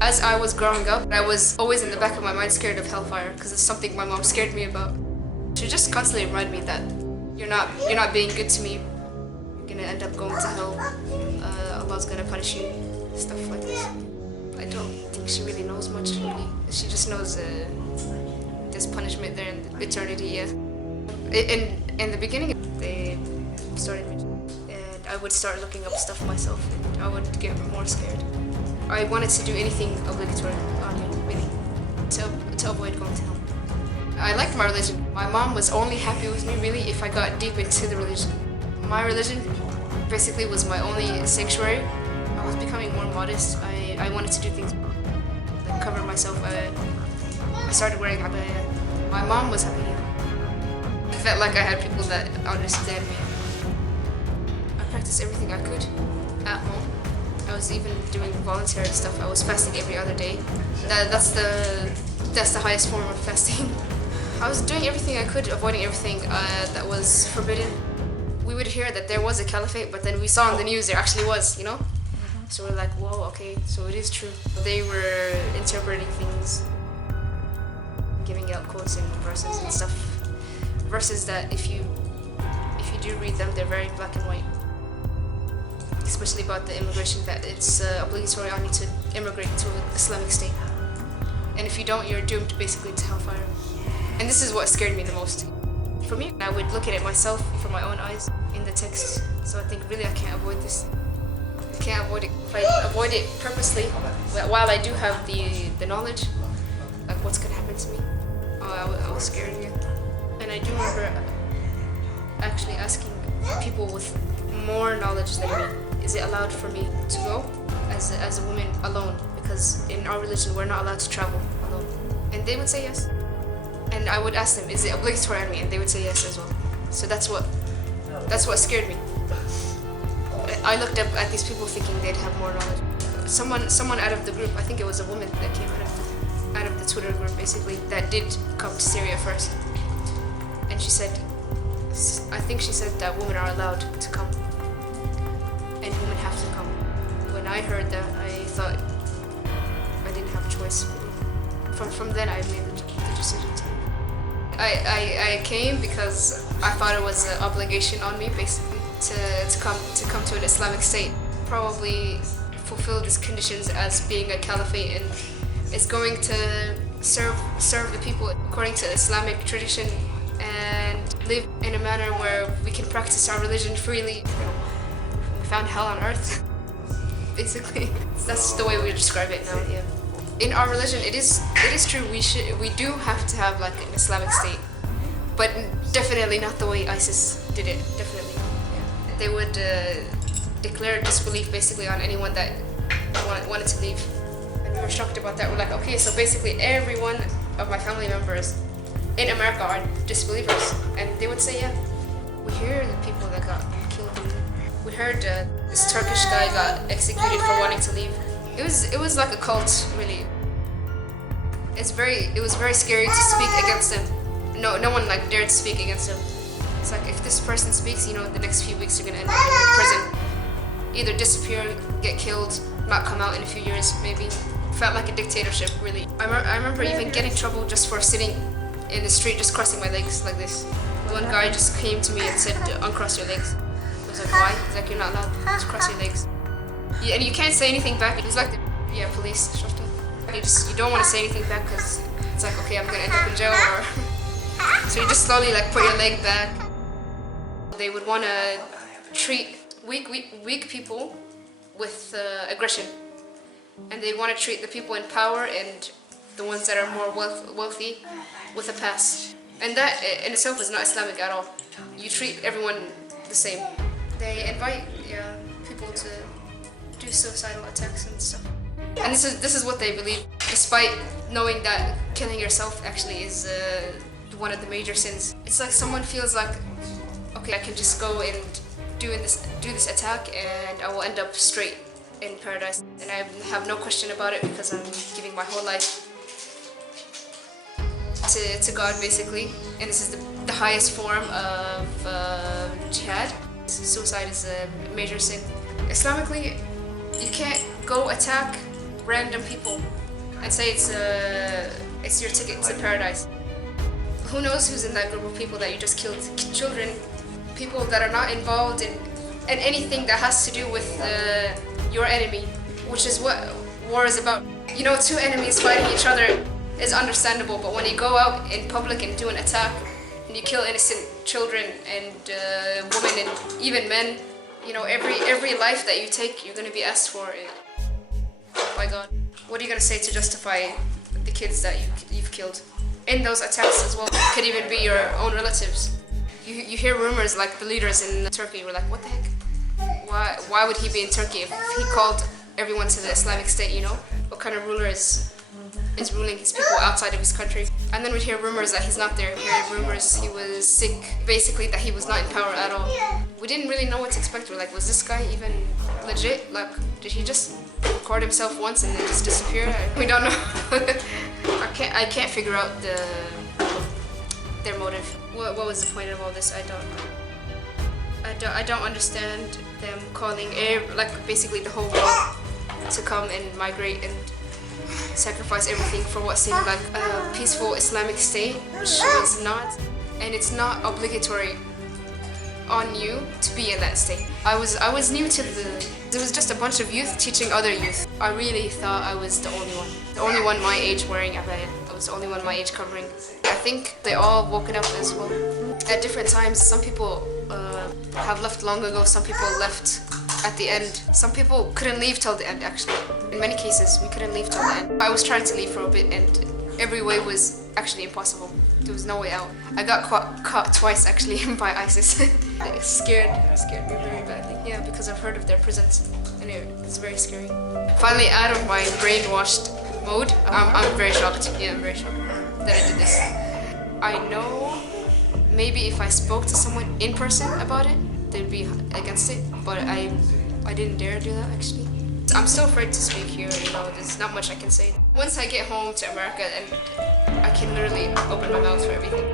As I was growing up, I was always in the back of my mind scared of hellfire because it's something my mom scared me about. She just constantly reminded me that you're not being good to me. You're gonna end up going to hell. Allah's gonna punish you. Stuff like this. I don't think she really knows much. Really, she just knows there's punishment there in eternity. Yeah. In the beginning, they started, and I would start looking up stuff myself, and I would get more scared. I wanted to do anything obligatory on me, really, to avoid going to hell. I liked my religion. My mom was only happy with me, really, if I got deep into the religion. My religion basically was my only sanctuary. I was becoming more modest. I wanted to do things like cover myself. I started wearing abaya. My mom was happy. I felt like I had people that understand me. I practiced everything I could at home. I was even doing voluntary stuff. I was fasting every other day. That's the highest form of fasting. I was doing everything I could, avoiding everything that was forbidden. We would hear that there was a caliphate, but then we saw on the news there actually was, you know? So we're like, whoa, okay, so it is true. They were interpreting things, giving out quotes and verses and stuff. Verses that if you do read them, they're very black and white. Especially about the immigration, that it's obligatory on you to immigrate to an Islamic state. And if you don't, you're doomed basically to hellfire. And this is what scared me the most. For me, I would look at it myself from my own eyes in the text. So I think really I can't avoid this. I can't avoid it. If I avoid it purposely, while I do have the knowledge, like what's gonna happen to me, I was scared again. And I do remember actually asking people with more knowledge than me, is it allowed for me to go as a woman alone? Because in our religion, we're not allowed to travel alone. And they would say yes. And I would ask them, is it obligatory on me? And they would say yes as well. So that's what scared me. I looked up at these people thinking they'd have more knowledge. Someone out of the group, I think it was a woman that came out of the Twitter group basically, that did come to Syria first. And she said, I think she said that women are allowed to come. And women have to come. When I heard that, I thought I didn't have a choice. From then I made the decision to. I came because I thought it was an obligation on me, basically, to come to an Islamic state. Probably fulfill these conditions as being a caliphate, and it's going to serve the people according to Islamic tradition and live in a manner where we can practice our religion freely. We found hell on earth, basically. That's the way we describe it now. Yeah. In our religion, it is true. We do have to have like an Islamic state, but definitely not the way ISIS did it. Definitely, yeah. They would declare disbelief basically on anyone that wanted to leave, and we were shocked about that. We're like, okay, so basically every one of my family members in America are disbelievers, and they would say, yeah. We hear the people that got killed. We heard this Turkish guy got executed for wanting to leave. It was like a cult, really. It was very scary to speak against them. No one like dared to speak against them. It's like if this person speaks, you know, the next few weeks you're gonna end up in prison. Either disappear, get killed, not come out in a few years, maybe. Felt like a dictatorship, really. I remember even getting in trouble just for sitting in the street, just crossing my legs like this. One guy just came to me and said, uncross your legs. I was like, why? He's like, you're not allowed to cross your legs. Yeah, and you can't say anything back. He's like, police, shut up. You don't want to say anything back because it's like, okay, I'm gonna end up in jail, or so you just slowly like put your leg back. They would want to treat weak people with aggression, and they want to treat the people in power and the ones that are more wealthy with a pass. And that in itself is not Islamic at all. You treat everyone the same. They invite people to do suicidal attacks and stuff. And this is what they believe, despite knowing that killing yourself actually is one of the major sins. It's like someone feels like, okay, I can just go and do this attack and I will end up straight in paradise. And I have no question about it because I'm giving my whole life to God, basically. And this is the highest form of jihad. Suicide is a major sin. Islamically, you can't go attack random people and say it's your ticket to paradise. Who knows who's in that group of people that you just killed? Children, people that are not involved in anything that has to do with your enemy, which is what war is about. You know, two enemies fighting each other is understandable, but when you go out in public and do an attack and you kill innocent children and women and even men, you know, every life that you take, you're going to be asked for it. By God, what are you going to say to justify the kids that you've killed? In those attacks as well, could even be your own relatives. You hear rumors like the leaders in Turkey were like, what the heck? Why would he be in Turkey if he called everyone to the Islamic State, you know? What kind of ruler is ruling his people outside of his country? And then we'd hear rumors that he's not there. We'd hear rumors he was sick, basically that he was not in power at all. We didn't really know what to expect. We're like, was this guy even legit? Like, did he just record himself once and then just disappear? We don't know. I can't figure out their motive. What was the point of all this? I don't know. I don't understand them calling basically the whole world to come and migrate and sacrifice everything for what seemed like a peaceful Islamic state, which was not. And it's not obligatory on you to be in that state. I was new to there was just a bunch of youth teaching other youth. I really thought I was the only one my age wearing abaya. I was the only one my age covering. I think they all woken up as well. At different times, some people have left long ago, some people left at the end. Some people couldn't leave till the end, actually. In many cases, we couldn't leave till the end. I was trying to leave for a bit and every way was actually impossible. There was no way out. I got caught twice, actually, by ISIS. It scared me very badly. Yeah, because I've heard of their prisons and it's very scary. Finally, out of my brainwashed mode, I'm very shocked. Yeah, I'm very shocked that I did this. I know maybe if I spoke to someone in person about it, they'd be against it, but I didn't dare do that, actually. I'm still afraid to speak here, you know, there's not much I can say. Once I get home to America, and I can literally open my mouth for everything.